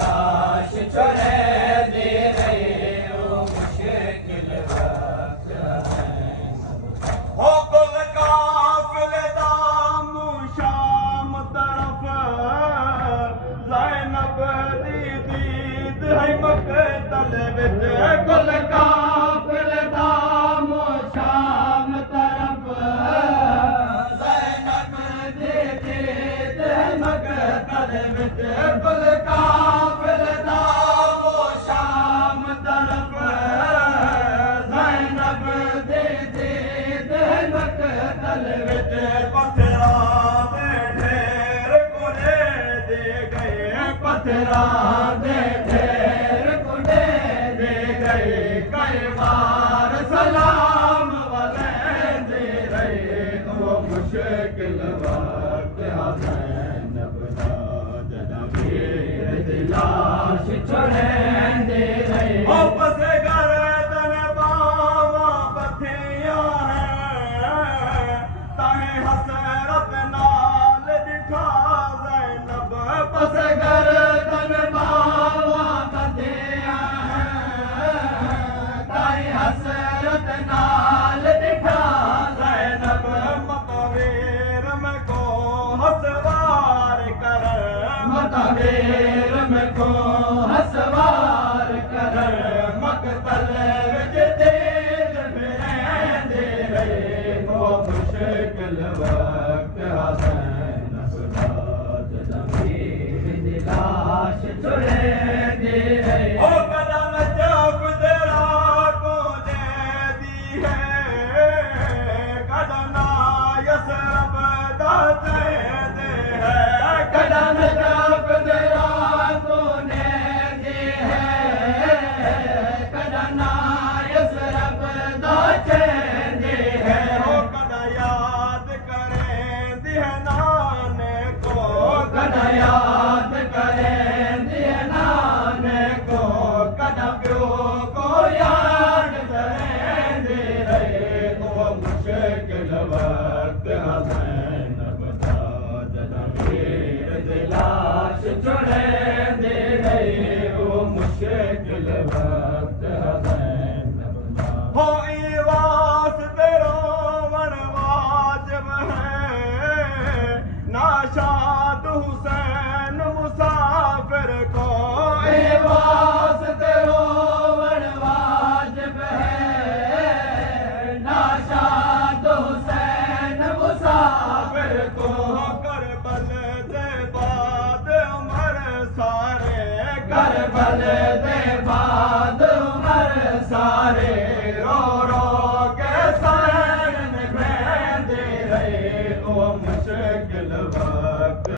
लाश चुरे दे रहे हो मुश्किल वक्त है। हो गुल काफिले दा मुँह शाम तरफ ज़ैनब दी दीद है मक़तल विच गुल काफिले दा मुँह शाम तरफ ज़ैनब दी दीद है मक़तल विच। गुल काफिले दा मुँह शाम तरफ ज़ैनब दी दीद है मक़तल विच। पत्थरां दे ढेर कुड़े दे गए पत्थरां दे ढेर कुड़े दे गए। कई बार सलाम वलेंदे रहे वो मुश्किल वक्त ज़ैनब दा जदा वीर दी लाश छुड़ेंदे रहे। वापस गर्दन बावां बथियां हैं ताहे हसरत नाल दिखा ज़ैनब पस गर्दन बावां बथियां हैं ताई हसरत नाल दिखा ज़ैनब। मतवेर में को हसवार कर मतवेर में को हसवार कर मक़तल विच तेज फिरेंदे रहे वो मुश्किल वक्त ज़ैनब दा जदा वीर दी लाश छुड़ेंदे रहे। ओ कदम चौक तेरा को दे दी है कदना यसरब दा दे है कदम जब तेरा तूने दी है कदना यसरब दा चेंदे है। हो कदा याद करें दिह नाने को कदा याद करें दिए नाने को कदा प्यो को याद करेंदे रहे वो मुश्किल वक्त ज़ैनब दा जदा वीर दी लाश छुड़ेंदे रहे वो मुश्किल वक्त ज़ैनब दा। हो ई वास्ते रोवण वाजिब है नाशाद हुसैन मुसाफिर को ए वास्ते रोवण वाजिब है नाशाद हुसैन मुसाफिर को। करबल दे बाद उमर सारे करबल दे बाद उमर सारे रो रो